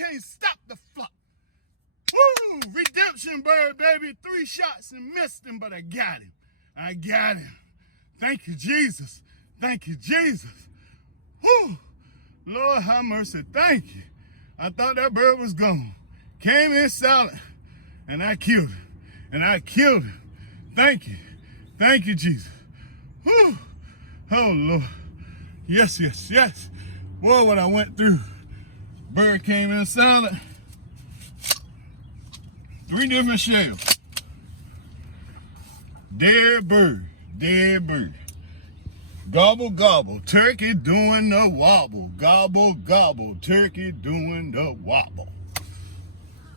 can't stop the flock. Woo! Redemption bird, baby. 3 shots and missed him, but I got him. I got him. Thank you, Jesus. Thank you, Jesus. Woo! Lord have mercy. Thank you. I thought that bird was gone. Came in silent, and I killed him. And I killed him. Thank you. Thank you, Jesus. Woo! Oh, Lord. Yes, yes, yes. Boy, what I went through. Bird came in silent. 3 different shells. Dead bird. Dead bird. Gobble, gobble. Turkey doing the wobble. Gobble, gobble. Turkey doing the wobble.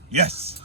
Yes.